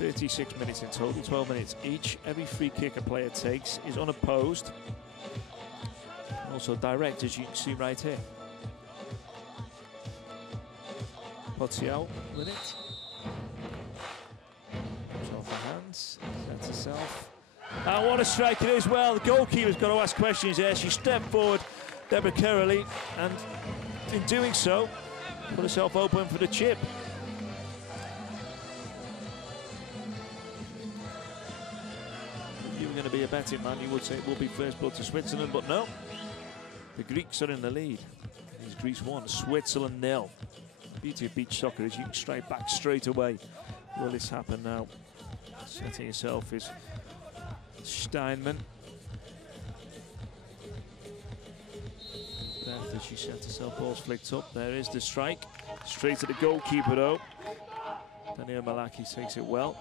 36 minutes in total, 12 minutes each. Every free kick a player takes is unopposed. Also direct, as you can see right here. Potiao with it. Comes off the hands, sets herself. And what a strike it is. Well, the goalkeeper's got to ask questions there. She stepped forward, Deborah Curley, and in doing so, put herself open for the chip. If you were going to be a betting man, you would say it will be first blood to Switzerland, but no. The Greeks are in the lead. It's Greece 1, Switzerland 0. The beauty of beach soccer is you can strike back straight away. Will this happen now? Setting herself is Steinman. After she set herself, ball's flicked up. There is the strike. Straight to the goalkeeper though. Daniel Malaki takes it well.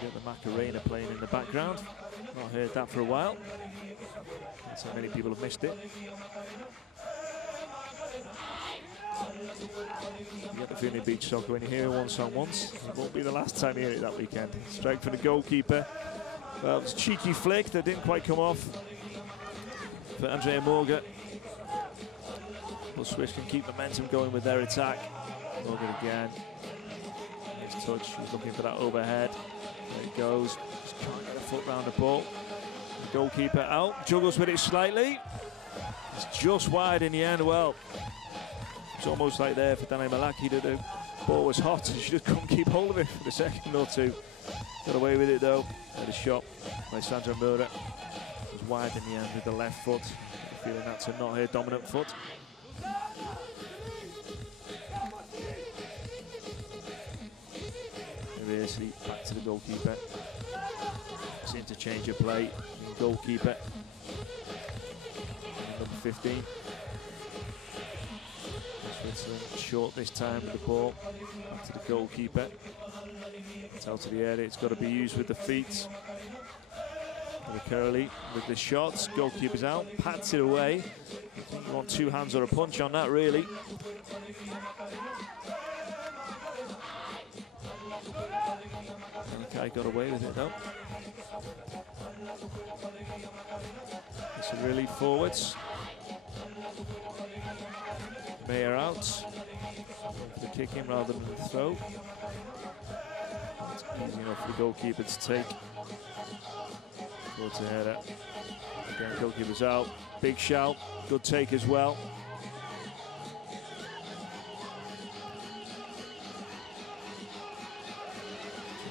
You get the Macarena playing in the background. Not heard that for a while. Not so many people have missed it. You get the feeling beach soccer when you hear it one song once. It won't be the last time you hear it that weekend. Strike for the goalkeeper. Well, it was a cheeky flick that didn't quite come off for Andrea Morga. But Swiss can keep momentum going with their attack. Morgan again. Nice touch. She's looking for that overhead. There it goes. Just can't get a foot round the ball. The goalkeeper out. Juggles with it slightly. It's just wide in the end. Well, it's almost like there for Dani Malaki that the ball was hot and she just couldn't keep hold of it for a second or two. Got away with it though. Had a shot by Sandra Mura. It was wide in the end with the left foot. Feeling that's not her dominant foot. Reversely back to the goalkeeper. It's interchange of play. Goalkeeper. And number 15. Switzerland short this time with the ball. Back to the goalkeeper. It's out to the area. It's got to be used with the feet. Curly with the shots. Goalkeeper's out. Pats it away. I think you want two hands or a punch on that, really. Okay, got away with it though. It's a relief forwards. Mayer out. For the kick in rather than the throw. It's easy enough for the goalkeeper to take. Towards the header. Again, goalkeeper's out. Big shout. Good take as well.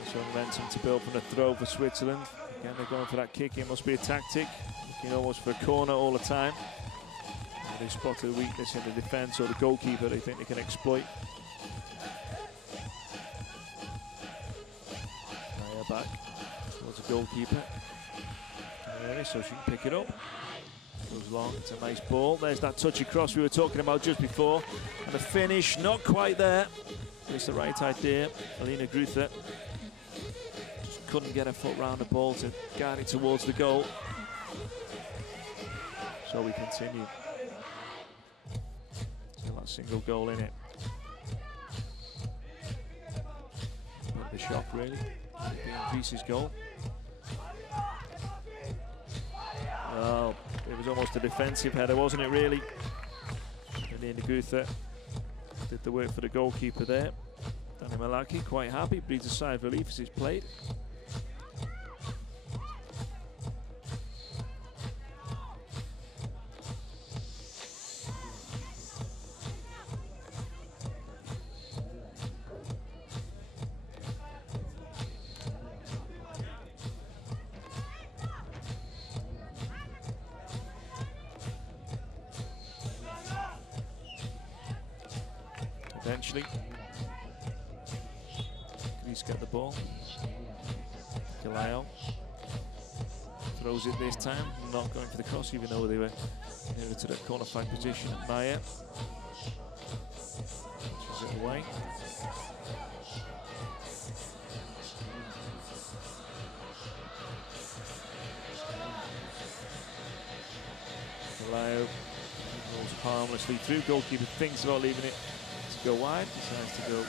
Some momentum to build from the throw for Switzerland. Again, they're going for that kick. It must be a tactic. Looking almost for a corner all the time. They spot a weakness in the defence or the goalkeeper they think they can exploit. Naya back towards the goalkeeper. So she can pick it up. Goes long, it's a nice ball. There's that touch across we were talking about just before. And the finish, not quite there. It's the right idea. Alina Gruther just couldn't get her foot round the ball to guide it towards the goal. So we continue. Still that single goal in it. But the shock really. It being Greece's goal. Oh, it was almost a defensive header, wasn't it, really? Alina Gruther did the work for the goalkeeper there. Dani Malaki, quite happy, breathes a sigh of relief as he's played. Eventually, Greece get the ball. Kaleo throws it this time, not going for the cross, even though they were nearer to that corner flag position. Maya pushes it away. Kaleo rolls harmlessly through. Goalkeeper thinks about leaving it to go wide, decides to go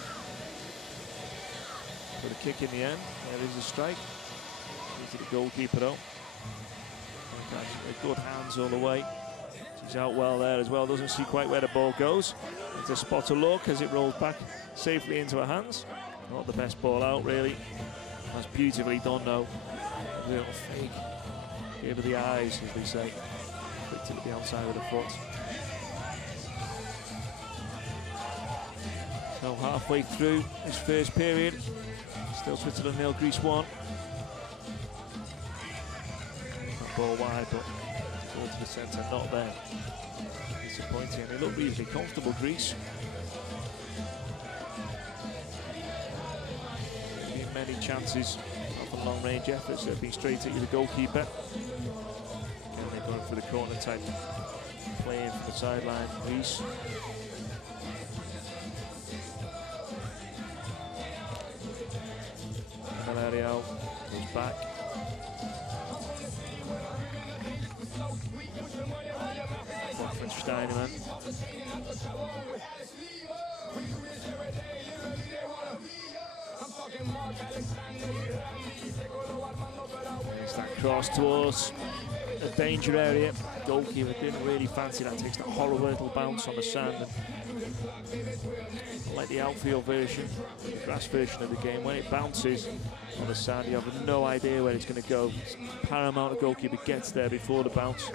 for the kick in the end. There is a strike. To the goalkeeper though. Good hands all the way. She's out well there as well. Doesn't see quite where the ball goes. It's a spot of luck as it rolls back safely into her hands. Not the best ball out really. That's beautifully done though. A little fake. Gave her the eyes, as they say. Flicked it at the outside of the foot. So halfway through this first period. Still Switzerland 0, Greece 1. Ball wide, but ball to the centre, not there. Disappointing. They look reasonably comfortable, Greece. Many chances of long-range efforts that have been straight at you, the goalkeeper. Again, they're going for the corner type, playing from the sideline, Greece. Valerio goes back. From Steinemann. There's that cross towards the danger area. Goalkeeper didn't really fancy that. Takes that horizontal bounce on the sand. Like the outfield version, the grass version of the game, when it bounces on the sand, you have no idea where it's going to go. It's paramount the goalkeeper gets there before the bounce.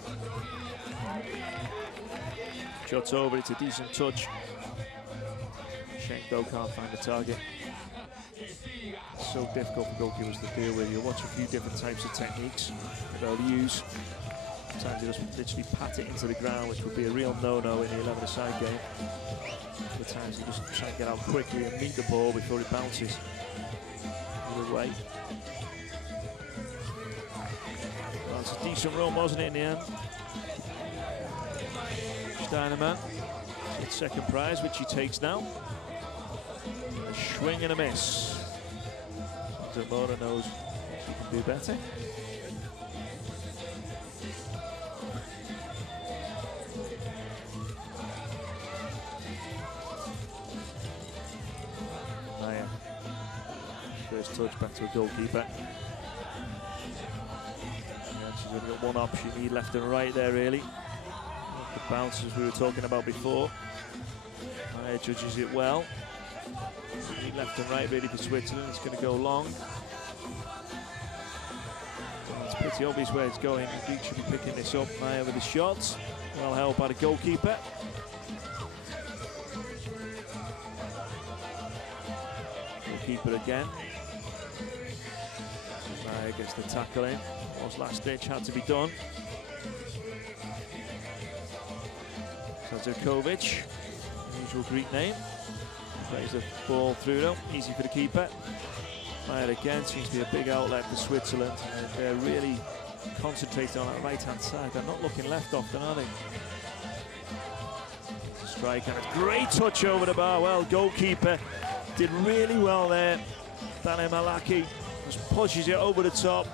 Shots over, it's a decent touch. Schenk can't find the target. So difficult for goalkeepers to deal with. You'll watch a few different types of techniques that they'll use. Sometimes they just literally pat it into the ground, which would be a real no-no in the 11-a-side game. Other times they just try and get out quickly and meet the ball before it bounces either way. Well, it's a decent run, wasn't it, in the end? Steinemann, its second prize, which he takes now. A swing and a miss. Zamora knows he can do better. Maya, first touch back to a goalkeeper. And she's only got one option, you need left and right there really. The bounce as we were talking about before. Maya judges it well. Left and right really for Switzerland. It's going to go long. Well, it's pretty obvious where it's going. The Greeks should be picking this up. Maya with the shots. Well held by the goalkeeper. Goalkeeper again. Maya gets the tackle in. What's last ditch had to be done. Zakovic, usual Greek name. Plays the ball through though, easy for the keeper. Maya again seems to be a big outlet for Switzerland. And they're really concentrating on that right-hand side. They're not looking left often, are they? Strike and a great touch over the bar. Well, goalkeeper did really well there. Dane Malaki just pushes it over the top.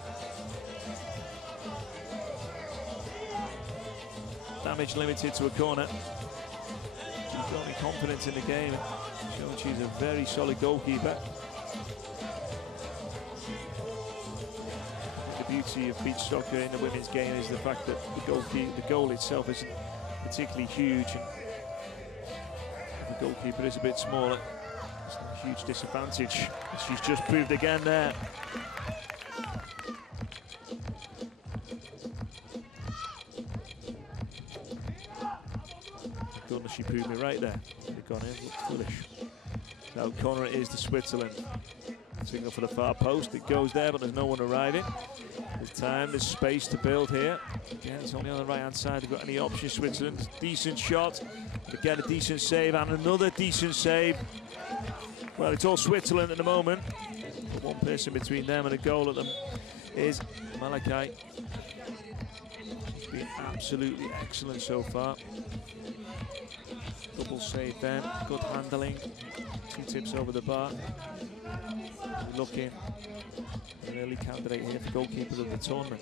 Damage limited to a corner. She's got me confidence in the game. Showing she's a very solid goalkeeper. The beauty of beach soccer in the women's game is the fact that the goal itself isn't particularly huge. And the goalkeeper is a bit smaller. It's a huge disadvantage. She's just proved again there. Goodness, she proved me right there. They've gone in, looks foolish. Now corner it is to Switzerland. Signal for the far post, it goes there, but there's no one arriving. There's time, there's space to build here. Again, it's only on the right-hand side. They've got any options, Switzerland. Decent shot, again a decent save, and another decent save. Well, it's all Switzerland at the moment. But one person between them and a goal at them is Malakai. He's been absolutely excellent so far. Double save then, good handling. 2 tips over the bar. Looking an early candidate here for goalkeeper of the tournament.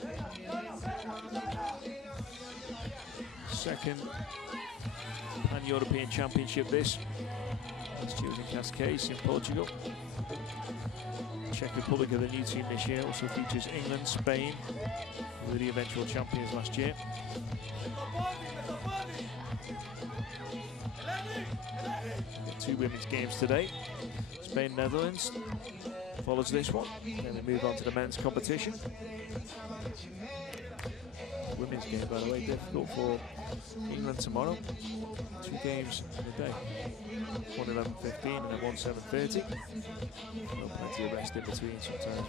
Second Pan-European Championship this. Last year was in Cascais in Portugal. Czech Republic are the new team this year. Also features England, Spain, who were the eventual champions last year. Got 2 women's games today. Spain, Netherlands follows this one. Then we move on to the men's competition. Women's game, by the way, difficult for England tomorrow. 2 games in a day. 1 11:15 and then 1 7:30. Plenty of rest in between sometimes.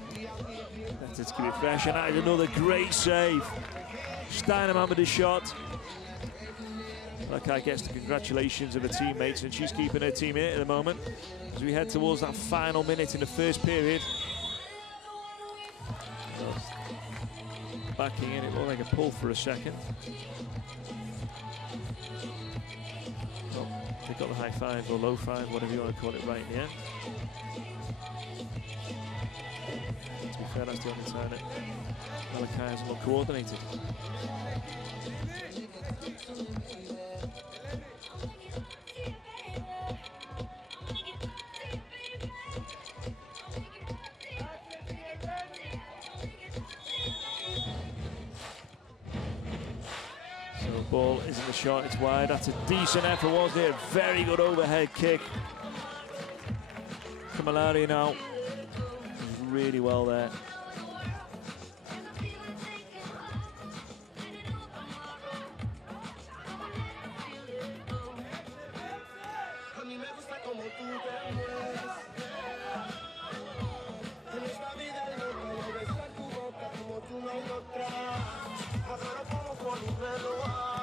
Better to keep it fresh. And that is another great save. Steinemann with a shot. Malakai gets the congratulations of her teammates, and she's keeping her team in it at the moment as we head towards that final minute in the first period. Backing in, it looked like a pull for a second. Well, they got the high 5 or low 5, whatever you want to call it, right in the end. To be fair, that's the only time that Malakai hasn't looked coordinated. Ball isn't the shot, it's wide. That's a decent effort, wasn't it? A very good overhead kick. Camilleri now really well there.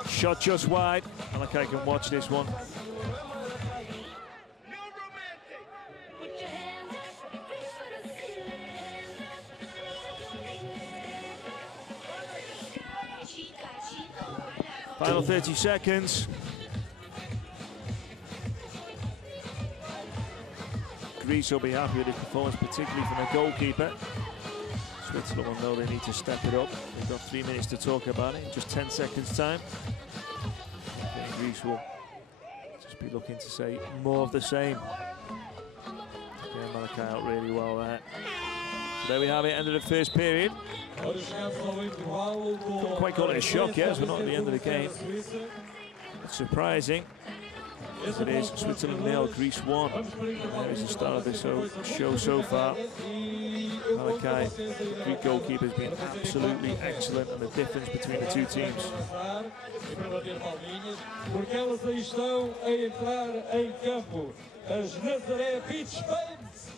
Shot just wide. I like I can watch this one. Final 30 seconds. Greece will be happy with the performance, particularly from the goalkeeper. Switzerland will know they need to step it up. They've got 3 minutes to talk about it in just 10 seconds time. Greece will just be looking to say more of the same. Again, Malakai out really well there. So there we have it, end of the first period. Don't quite call it a shock yet, as we're not at the end of the game. It's surprising, as it is. Switzerland 0, Greece 1. There is the start of this show so far. Malakai, the Greek goalkeeper, has been absolutely excellent, and the difference between the 2 teams. Porque elas aí estão a entrar em campo. As Nazare Beach Babes.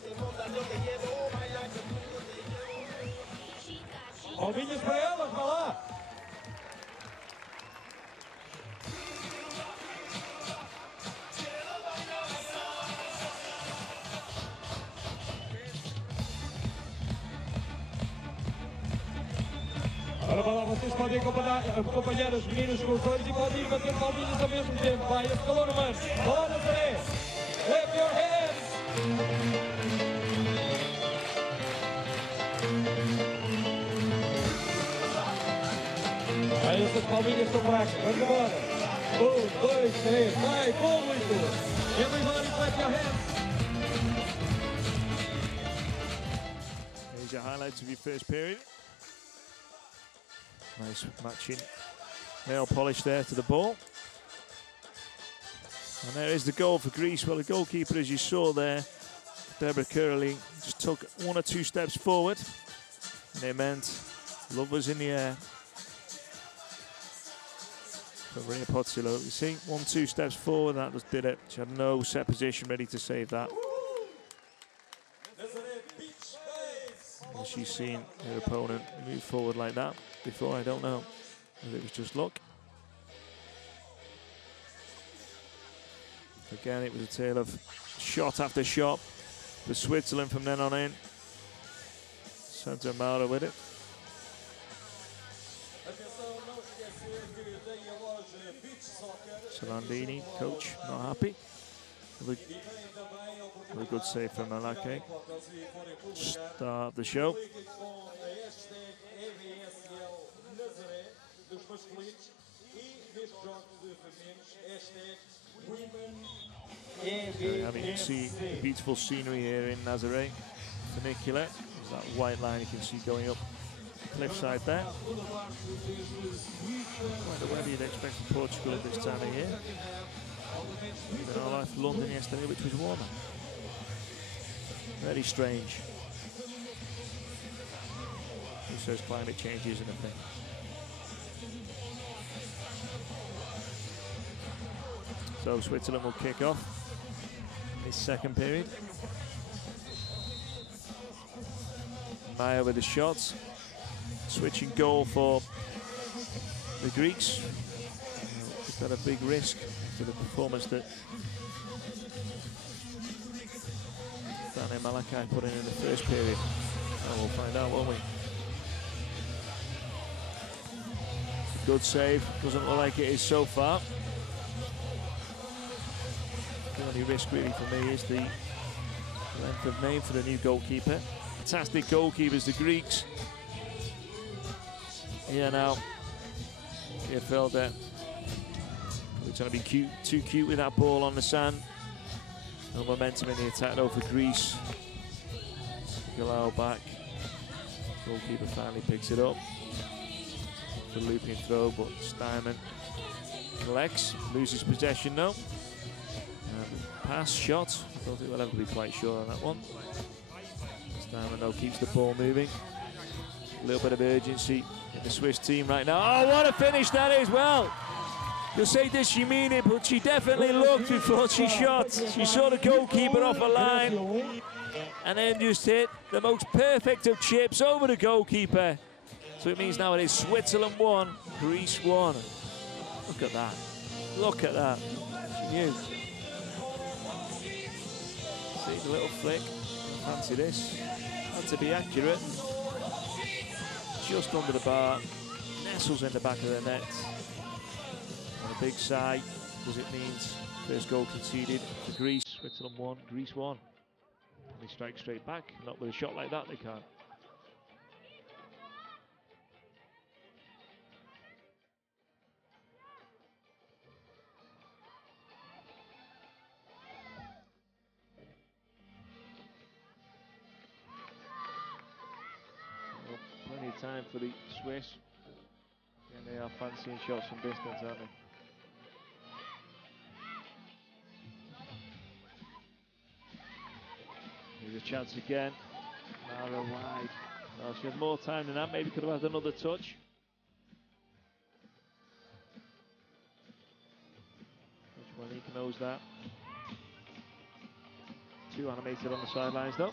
Palminhas para elas, vá lá. Ora, vai lá, vocês podem acompanhar as meninas com os olhos e podem ir bater palminhas ao mesmo tempo. Vai, esse calor humano. Vá lá, Nazare. Clap your hands. Vai, essas palminhas estão fracas. Vamos embora. 1, 2, 3. Vai, público. Everybody clap your hands. Here's your highlights of your first period. Nice matching nail polish there to the ball. And there is the goal for Greece. Well, the goalkeeper, as you saw there, Deborah Curley, just took 1 or 2 steps forward. And it meant love was in the air for Maria Pozzillo. You see, 1 or 2 steps forward, that just did it. She had no set position ready to save that. And she's seen her opponent move forward like that before, I don't know if it was just luck. Again, it was a tale of shot after shot for Switzerland from then on in. Santa Maura with it. Salandini, coach, not happy. A good save from Malakai. Start the show. You can see beautiful scenery here in Nazare. Funicular. There's that white line you can see going up the cliffside there. Quite the weather you'd expect in Portugal at this time of year. Even our life London yesterday, which was warmer. Very strange. Who says climate change isn't a thing? So Switzerland will kick off this second period. Maya with the shots. Switching goal for the Greeks. Is that a big risk after the performance that Dane Malakai put in the first period? And we'll find out, won't we? Good save. Doesn't look like it is so far. The only risk really for me is the length of name for the new goalkeeper. Fantastic goalkeepers, the Greeks. Yeah, now EBSL there. It's going to be too cute with that ball on the sand. No momentum in the attack though for Greece. Galao back. Goalkeeper finally picks it up. The looping throw, but Steinman collects, loses possession though. Pass, shot. I don't think we'll ever be quite sure on that one. Steinman though keeps the ball moving. A little bit of urgency in the Swiss team right now. Oh, what a finish that is! Well, you'll say, did she mean it? But she definitely looked before she shot. She saw the goalkeeper off a line and then just hit the most perfect of chips over the goalkeeper. So it means now it is Switzerland 1, Greece 1. Look at that. Look at that. She knew. See the little flick. Fancy this. Had to be accurate. Just under the bar. Nestles in the back of the net. And a big sigh, because it means first goal conceded for Greece. Switzerland 1, Greece 1. And they strike straight back. Not with a shot like that, they can't. Plenty of time for the Swiss. And they are fancying shots from distance, aren't they? Here's a chance again. Mara wide. Well, she had more time than that. Maybe could have had another touch. Which knows that. Two animated on the sidelines though.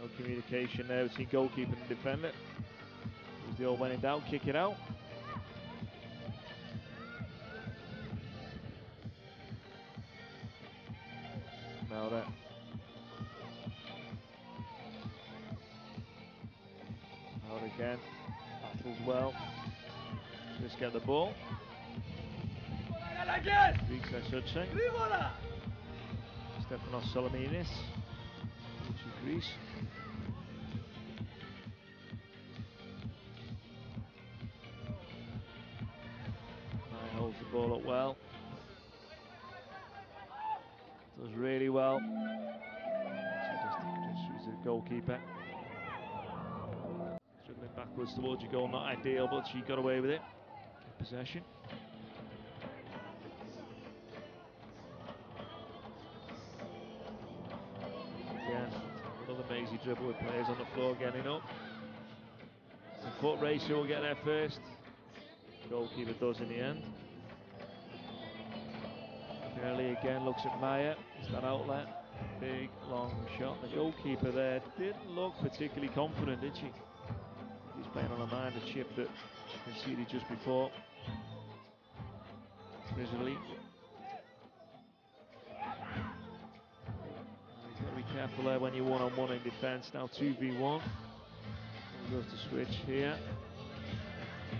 No communication there between goalkeeper and defender. As they all went in doubt, kick it out. Now out again, battles well. Just get the ball. Greeks, I should say. Stefanos Solomidis, which is Greece. Holds the ball up well. Does really well. Just the goalkeeper. Dribbling backwards towards your goal, not ideal, but she got away with it. Possession. Again, another mazy dribble with players on the floor getting up. The foot racer will get there first. Goalkeeper does in the end. Early again looks at Maya. Is that outlet? Big long shot. The goalkeeper there didn't look particularly confident, did she? He's playing on a mind, a chip that conceded just before. Visually. You've got to be careful there when you're one-on-one in defence. Now 2v1. Goes to switch here.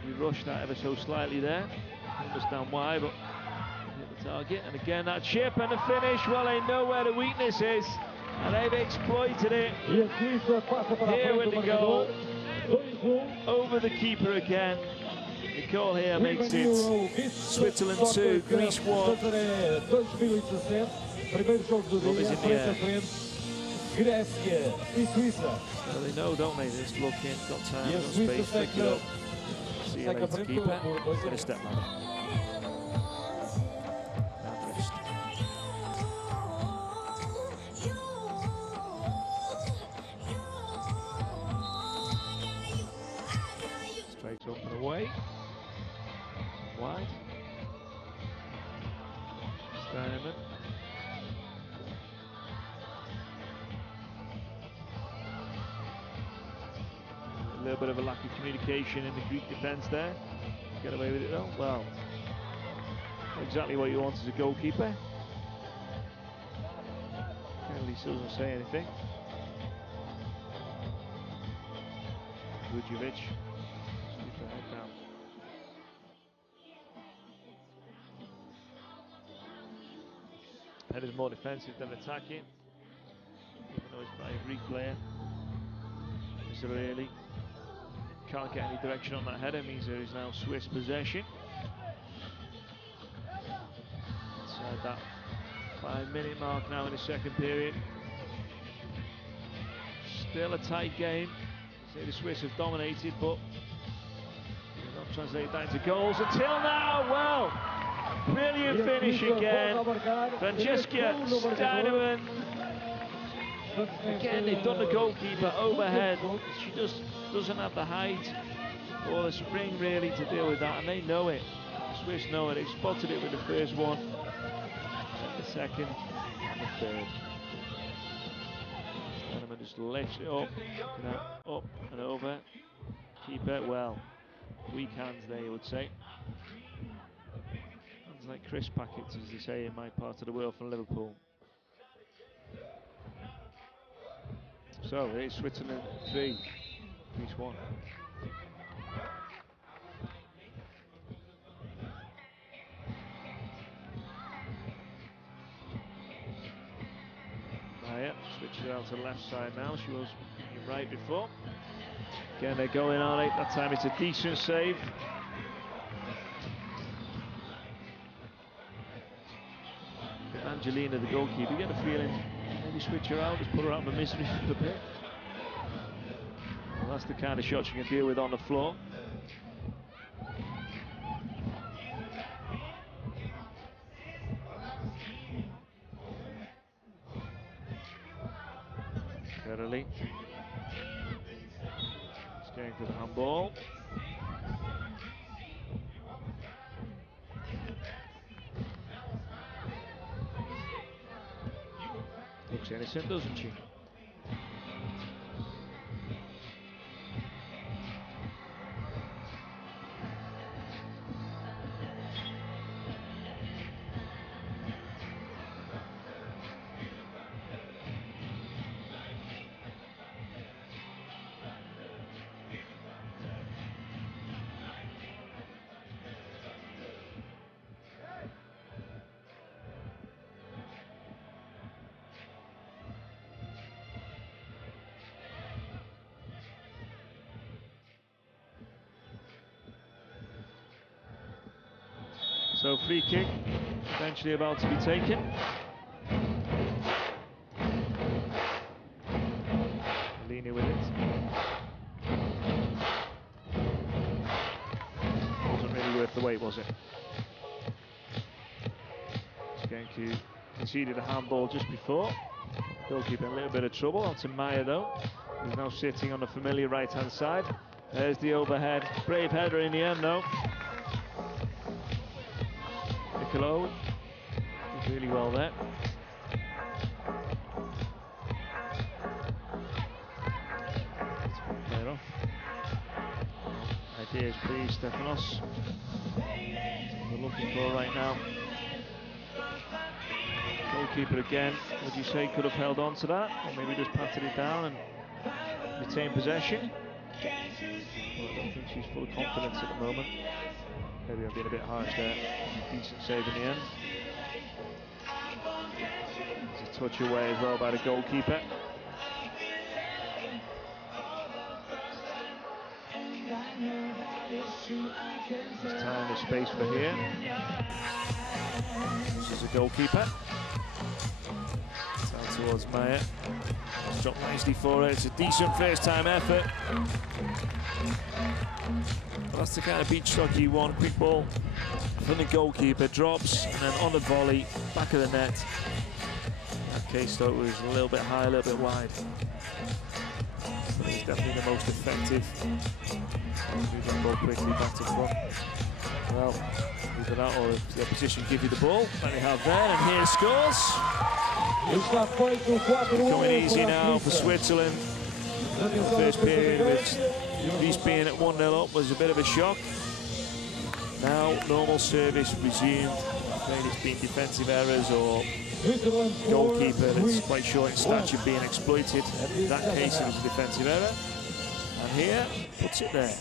He rushed that ever so slightly there. Understand why, but hit the target. And again, that chip and the finish. Well, they know where the weakness is, and they've exploited it. Here with the goal. Over the keeper again. The goal here makes it Switzerland 2, Greece 1. Love is in the air. So they know, don't they? Just look in, got time, got space, pick it up. See you later, keeper. And a step ladder. And rest. Straight up and away. Wide. Steinman. A little bit of a lack of communication in the Greek defence there. Get away with it though. Well, exactly what you want as a goalkeeper. Kennedy still doesn't say anything. Vujovic. Keep the head down. Head is more defensive than attacking, even though he's by a Greek player. Nazare can't get any direction on that header, means there is now Swiss possession. Inside that 5-minute mark now in the second period. Still a tight game. Say the Swiss have dominated, but they've not translated that into goals until now. Well, brilliant finish again. Francesca Steinman. Again, they've done the goalkeeper overhead. She just doesn't have the height or the spring really to deal with that, and they know it. The Swiss know it. They've spotted it with the first one, the second, and the third. Steinman just lifts it up, up and over. Keeper, well, weak hands there, you would say. Hands like crisp packets, as they say in my part of the world, from Liverpool. So it is Switzerland 3, Greece 1. Maya switches out to the left side now. She was right before. Again, they're going on it. That time it's a decent save. Angelina, the goalkeeper, you get a feeling maybe switch her out, just put her out of the misery for a bit. Well, that's the kind of shot she can deal with on the floor. Verily. It's going for the handball. Looks innocent, doesn't she? So free kick, eventually about to be taken. Lina with it. Wasn't really worth the wait, was it? It's going to conceded a handball just before. Goalkeeper in a little bit of trouble. On to Maya though, who's now sitting on the familiar right-hand side. There's the overhead. Brave header in the end though. Niccolo did really well there. Player off. Ideas please, Stefanos. We're looking for right now. Goalkeeper again, would you say could have held on to that? Or maybe just patted it down and retained possession? Well, I don't think she's full of confidence at the moment. Maybe I'm being a bit harsh there. Decent save in the end. There's a touch away as well by the goalkeeper. There's time and space for here. This is a goalkeeper. Down towards Maya. It's dropped nicely for her. It's a decent first time effort. But that's the kind of beach soccer you want. Quick ball from the goalkeeper, drops, and then on the volley, back of the net. In that case, though, it was a little bit high, a little bit wide. But it's definitely the most effective. Move that ball quickly back to front. Well, either that or if the opposition give you the ball, like they have there, and here scores. Coming easy now for Switzerland. The first period, which Greece being at 1-0 up was a bit of a shock. Now normal service resumed. Maybe it's been defensive errors or goalkeeper that's quite short in stature being exploited. In that case, it was a defensive error. And here, puts it there.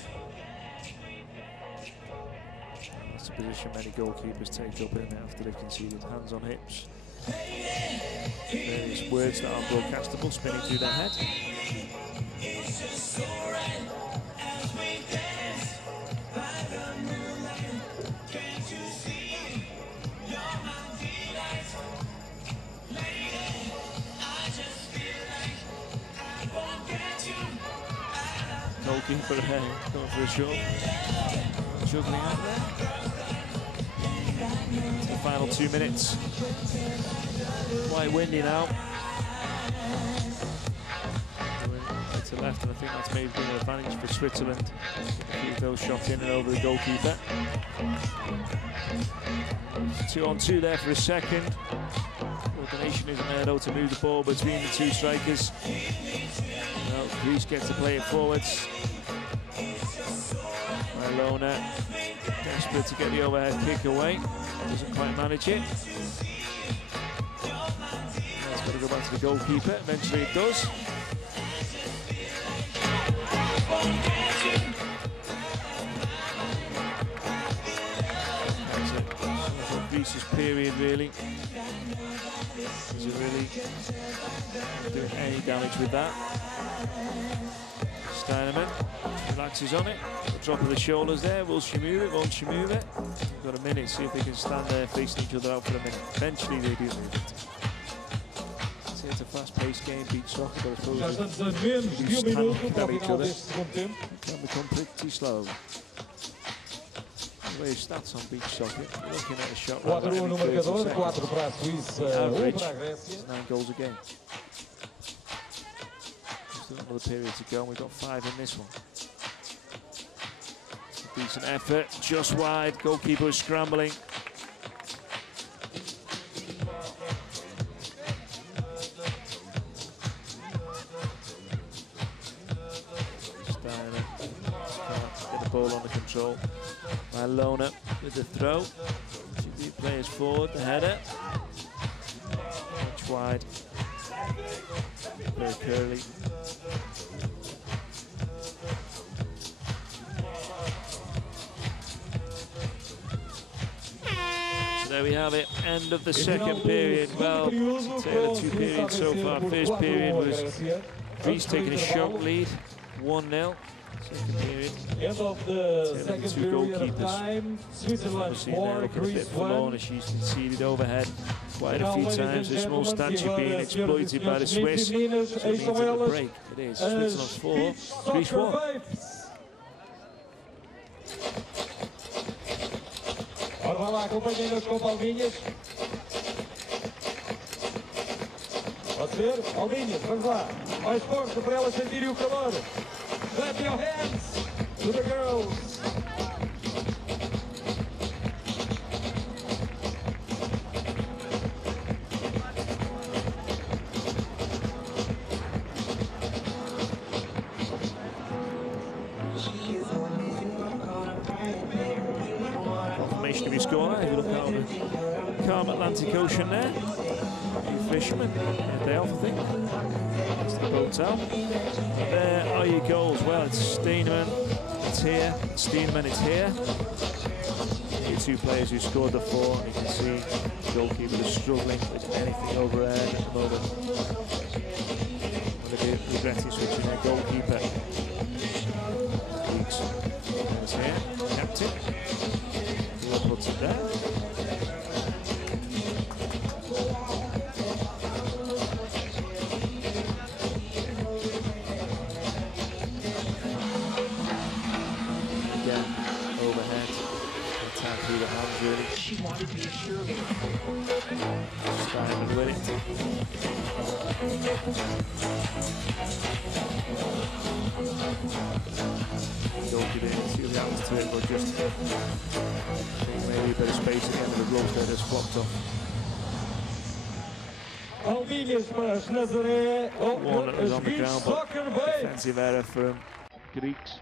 That's a position many goalkeepers take up in after they've conceded. Hands on hips. Various words that are broadcastable spinning through their head. Goalkeeper going for a shot. Juggling out there. The final 2 minutes. Quite windy now. Right to left, and I think that's maybe been an advantage for Switzerland. A few of those shots in and over the goalkeeper. 2-on-2 there for a second. Coordination isn't there though to move the ball between the two strikers. Well, Greece gets to play it forwards. Ilona desperate to get the overhead kick away. Doesn't quite manage it. Now it's got to go back to the goalkeeper. Eventually it does. That's it. That's Greece's period really. Isn't really doing any damage with that. Steinemann relaxes on it. Drop of the shoulders there. Will she move it? Won't she move it? We've got a minute. See if they can stand there facing each other out for a minute. Eventually they do move it. See, it's a fast-paced game, beach soccer, but I suppose Já estamos a menos de minuto para o final deste segundo tempo. It can become pretty slow. The way of stats on beach soccer, you're looking at a shot right 4-1 no marcador, 4 para a Suíça, 1 para a Grécia. 9 goals a game. Still another period to go, and we've got 5 in this one. Decent effort, just wide. Goalkeeper is scrambling. Steiner can't get the ball under control. Ilona with the throw. 2 players forward, the header. Much wide. Very curly. There we have it, end of the second period. Well, it's a tale of 2 periods so far. First period was Greece taking a shock lead, 1-0. Second period, End of the second 2 period goalkeepers. time. Switzerland Obviously now 4, looking a bit Greece forlorn 1. as she's conceded overhead quite a Now, few ladies and times. The small gentlemen, statue being exploited by the Swiss. So it means at the break, it is Switzerland 4, Greece 1. Ora vai lá, acompanhem-nos com palminhas. Pode ser? Palminhas, vamos lá. Mais forte para elas sentirem o calor. Clap your hands to the girls. Confirmation of your score. If you look out on the calm Atlantic Ocean there. fishermen. A day off, I think. That's the boat out. There are your goals. Well, it's Steenman, it's here. Steenman, it's here. The two players who scored the 4. And you can see the goalkeeper is struggling with anything overhead at the moment. Well, they're regretting switching their goalkeeper. Weeks is here, captain. Who puts it there? Again, overhead. Attack through the hands, really. She wanted to be a cheerleader. Standing with it. Goalkeeper didn't see what happens to it, but just maybe a bit of space at the end of the gloves there just flopped off. Alvinhas para as Nazare. One that was on the Beach ground, but Soccer Bay. defensive error from Greeks.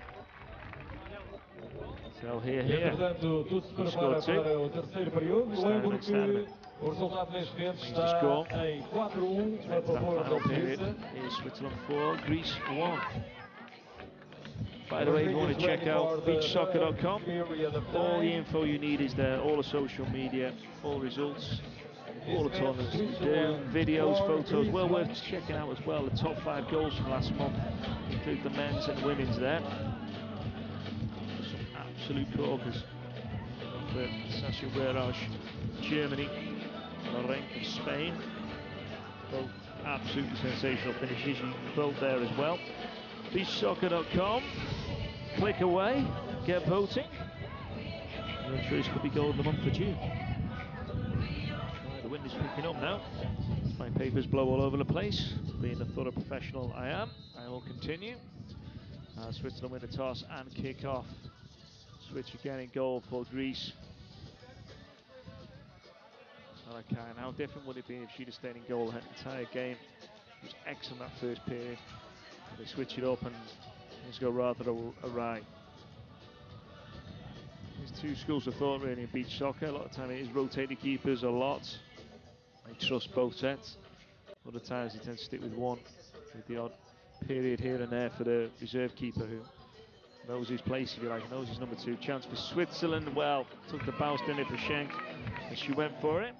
So here. Portanto, tudo se prepara para o terceiro período. Lembro que o resultado neste evento está em 4-1 a favor da Suíça. Is Switzerland 4, Greece 1. By the way, if you want to check out beachsoccer.com, all the info you need is there, all the social media, all results, all the tournaments to do, videos, photos, well worth checking out as well. The top 5 goals from last month include the men's and women's there. Some absolute corkers for Sasha Weraj, Germany, Lorenk of Spain. Both absolutely sensational finishes. You can vote there as well. Beachsoccer.com. Click away, get voting. Your choice could be goal of the month for June. The wind is picking up now. My papers blow all over the place. Being the thorough professional I am, I will continue. Switzerland win the toss and kick off. Switch again in goal for Greece. Salakai. How different would it be if she'd have stayed in goal the entire game? It was excellent that first period. They switch it up and things go rather awry. There's two schools of thought really in beach soccer. A lot of time it is rotate the keepers a lot. They trust both sets. Other times they tend to stick with one, with the odd period here and there for the reserve keeper who knows his place, if you like, knows his number 2. Chance for Switzerland. Well, took the bounce, didn't it, for Schenk, and she went for it.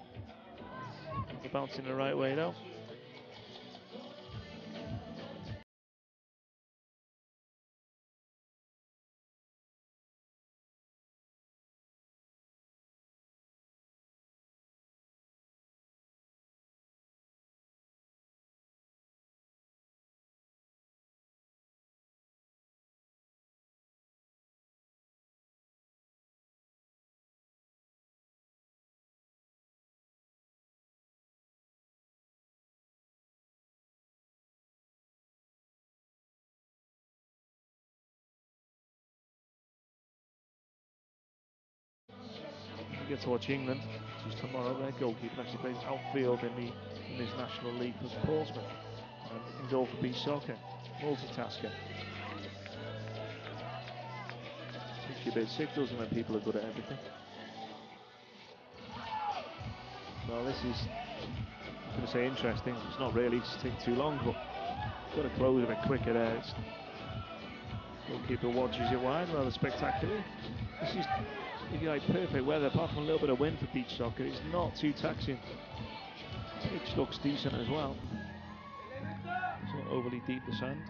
The bounce in the right way though. We get to watch England, which is tomorrow. Their goalkeeper actually plays outfield in this National League plus Portsmouth. And in goal for beach soccer, multitasker. Makes you a bit sick, doesn't it, when people are good at everything? Well, this is, I'm going to say interesting. It's not really, it's taking too long, but got to close a bit quicker there. It's, goalkeeper watches it wide, rather spectacularly. This is, if you like, perfect weather, apart from a little bit of wind for beach soccer. It's not too taxing. Pitch looks decent as well. It's not overly deep, the sand.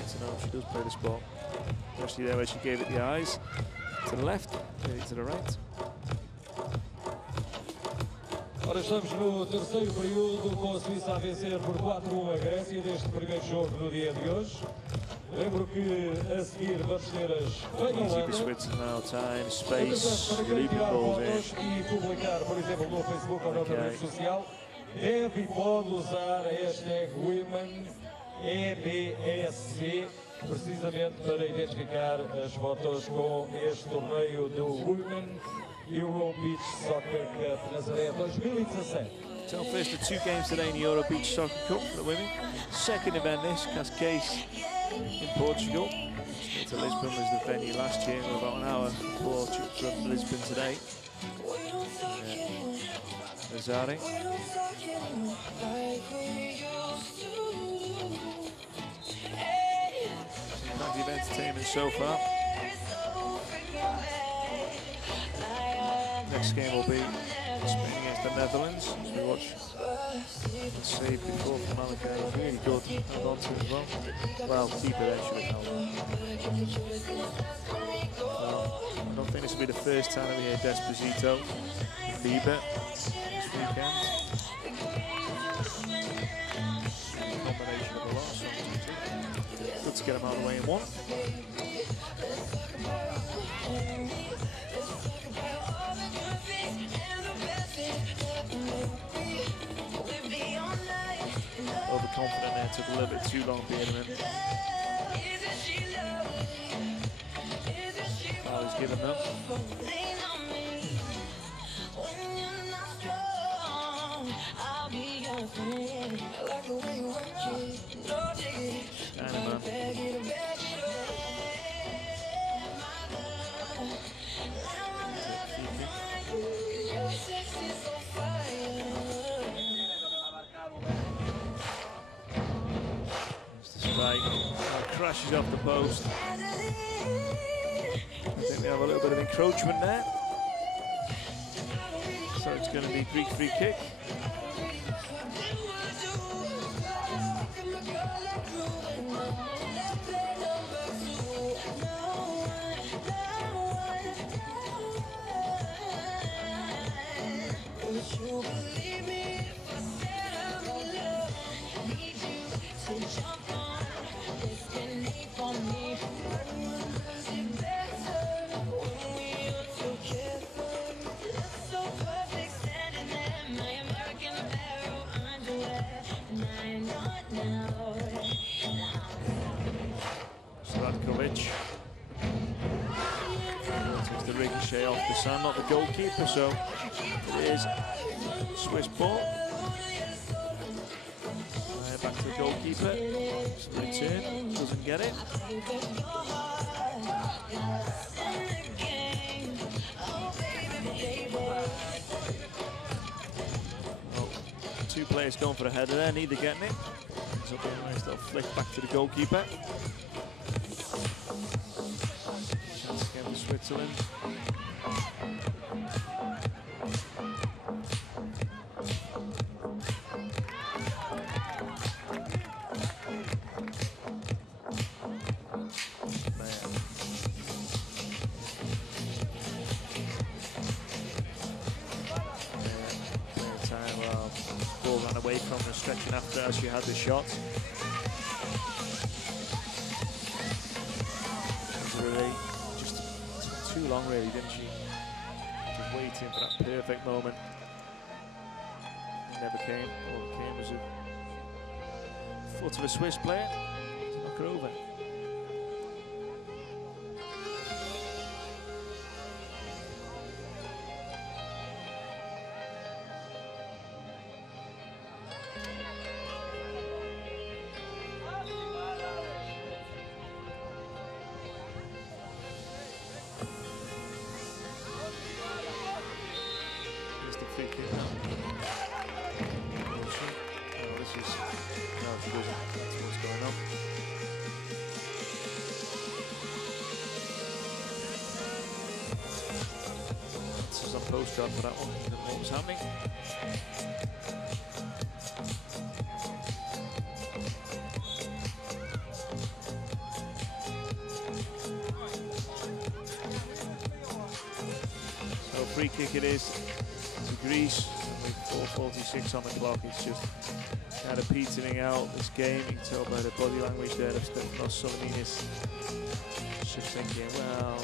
Good to know she does play the sport. Especially there where she gave it the eyes. To the left, maybe to the right. Ora estamos no terceiro período com a Suíça a vencer por 4-1 a Grécia deste primeiro jogo no dia de hoje. Lembro que a seguir vamos ter as Easy now, time, space, leaping balls in. E publicar, por exemplo, no Facebook ou noutra rede social, deve e pode usar a hashtag Women EBSC precisamente para identificar as fotos com este torneio do Women Euro Beach Soccer Cup Nazare 2017. So first of 2 games today in the Euro Beach Soccer Cup for the women. Second event this, Cascais in Portugal. To Lisbon was the venue last year. We're about an hour from Lisbon today. Nazare. Plenty of entertainment so far. Next game will be Spain against the Netherlands. As we watch the save before from Malachi, was really good. Held on to as well. Well, keeper there should have held on. I don't think this will be the first time that we hear Desposito Bieber this weekend. Combination of a lot of songs. Good to get him out of the way in one. Overconfident there, took a little bit too long being him in. Oh, he's given them. Crashes off the post. I think we have a little bit of encroachment there. So it's going to be Greek free kick. Takes the ricochet off the sand, not the goalkeeper, so it is Swiss ball. Back to the goalkeeper. Return, doesn't get it. Well, 2 players going for a header there, neither getting it. Ends up being a nice little flick back to the goalkeeper. Chance again for Switzerland. Away from her, stretching after as she had the shot. Really, just took too long, really, didn't she? Just waiting for that perfect moment. It never came. All it came was a foot of a Swiss player to knock her over. Free kick now. Oh, this is no, she doesn't. That's what's going on. This is on postcard for that one. I don't know what was happening. free kick it is to Greece. And with 4:46 on the clock, it's just kind of petering out this game. You can tell by the body language there of Stefanos Soloninis. Just thinking, well,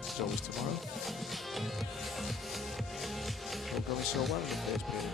it's always tomorrow. Not going so well in the first period.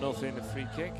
Nothing, a free kick.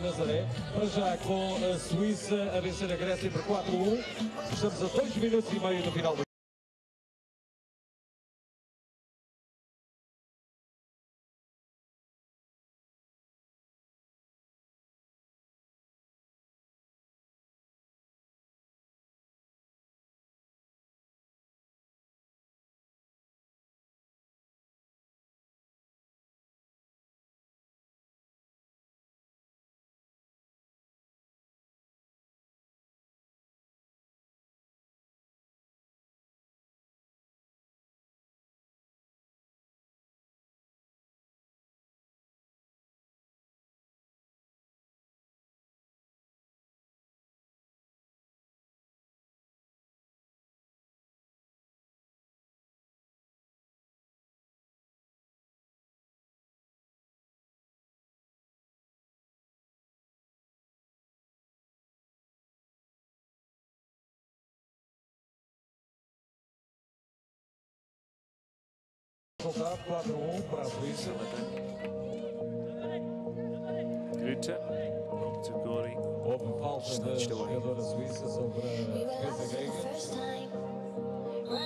Nazare, para já com a Suíça a vencer a Grécia por 4-1. Estamos a 2 minutos e meio do final do resultado 4-1 para a Suíça. Grüter, to Gori. Houve falta da jogadora suíça sobre a defesa grega.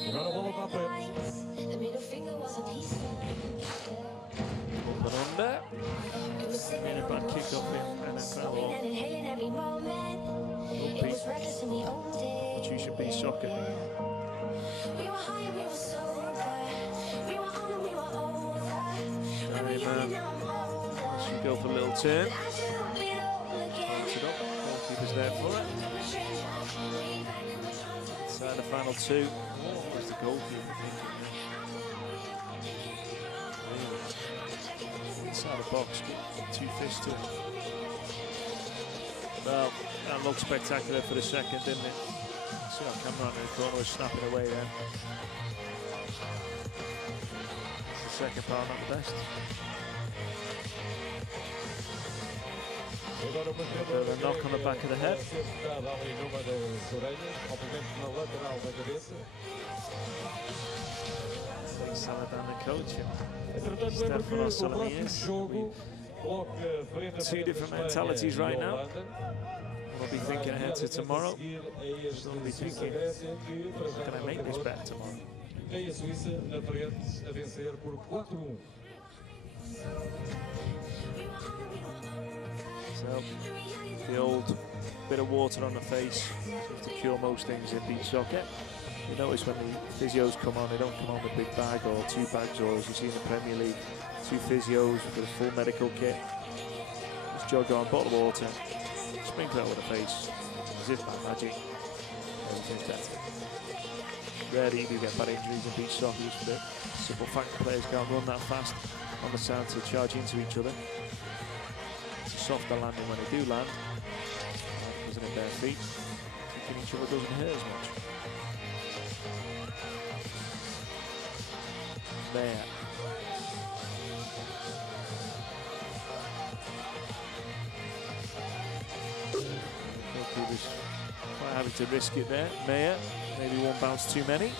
Agora a bola para a frente. Under. Been a bad kick off in NFL or rugby, which you should be soccer. Should go for a little turn. Holds it up. Goalkeeper's there for it. Inside the final two. Where's the goalkeeper thinking? Inside the box, get 2 fists to it. Well, that looked spectacular for the second, didn't it? See how Cameron in the corner was snapping away there. second part, not the best. A knock on the back of the head. Saladan, the coach, and Stefano Solomines. Two different mentalities right now. We'll be thinking ahead to tomorrow. We'll be thinking, can I make this better tomorrow? So, the old bit of water on the face to cure most things in beach soccer. You notice when the physios come on, they don't come on with a big bag or 2 bags, or as you see in the Premier League, 2 physios with a full medical kit. Just jog on, bottle of water, sprinkle it over the face, as if by magic, everything's better. Rarely do you get bad injuries in beach soccer, just for the simple fact that players can't run that fast on the sand to charge into each other. It's a softer landing when they do land, because in bare feet, kicking each other doesn't hurt as much. There. He was quite happy to risk it there. Mayer, maybe one bounce too many.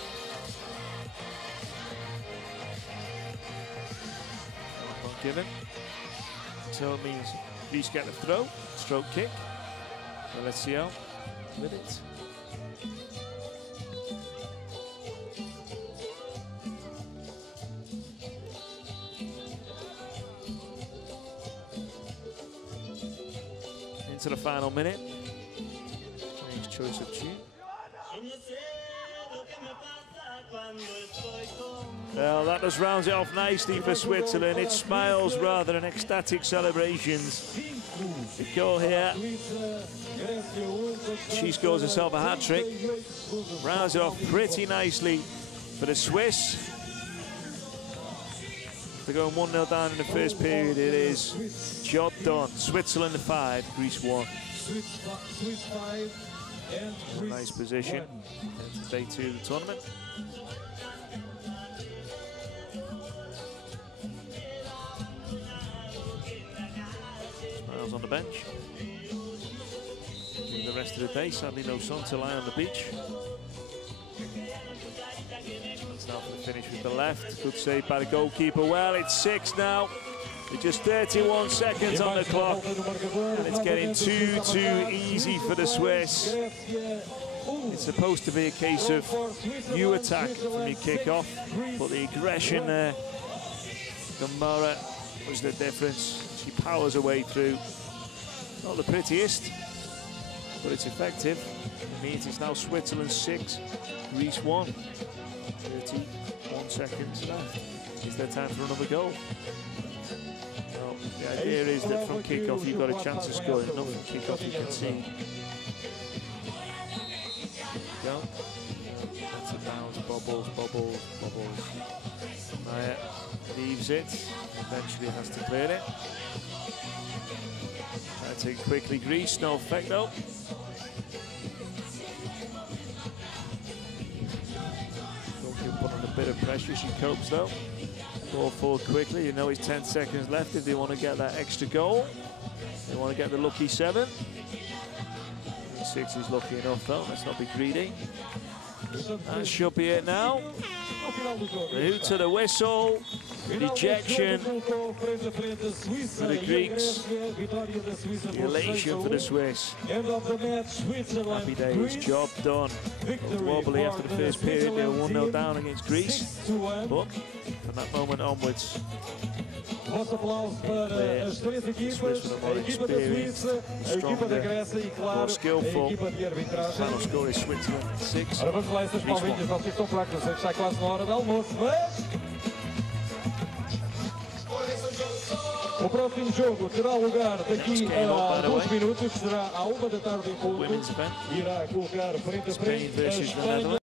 Not given. So it means Greece get the throw, stroke kick. So let's see how with it. Into the final minute. Strange choice of tune. Well, that just rounds it off nicely for Switzerland. It's smiles rather than ecstatic celebrations. The goal here. She scores herself a hat-trick. Rounds it off pretty nicely for the Swiss. They're going 1-0 down in the first period. It is job done. Switzerland 5, Greece 1. Nice position into day 2 of the tournament. Smiles on the bench. The rest of the day, sadly no sun to lie on the beach. Now for the finish with the left. Good save by the goalkeeper. Well, it's 6 now. With just 31 seconds on the clock. And it's getting too easy for the Swiss. It's supposed to be a case of you attack from your kick-off, but the aggression there, Gamara was the difference. She powers her way through. Not the prettiest, but it's effective. It means it's now Switzerland 6, Greece 1. 31 seconds left. Is there time for another goal? Well, the idea is that from kick-off you've got a chance of scoring. Not from kick-off you can see. Go. That's a bounce. Bobbles, bobbles, bobbles. Maya leaves it. Eventually has to clear it. Try to take quickly. Greece, no effect though. Put on a bit of pressure, she copes though. Ball forward quickly, you know it's 10 seconds left if they want to get that extra goal. They want to get the lucky 7. 6 is lucky enough though, let's not be greedy. That should be it now. The hoot to the whistle. Ejection for the Greeks. The elation for the Swiss. Happy days, job done. Wobbly after the first period, they were 1-0 down against Greece. But from that moment onwards, the Swiss were the more experienced, stronger, more skillful. The final score is Switzerland 6, Greece 1. O próximo jogo terá lugar daqui a 2 minutos, será à 1 da tarde em Poland. Irá colocar frente a frente as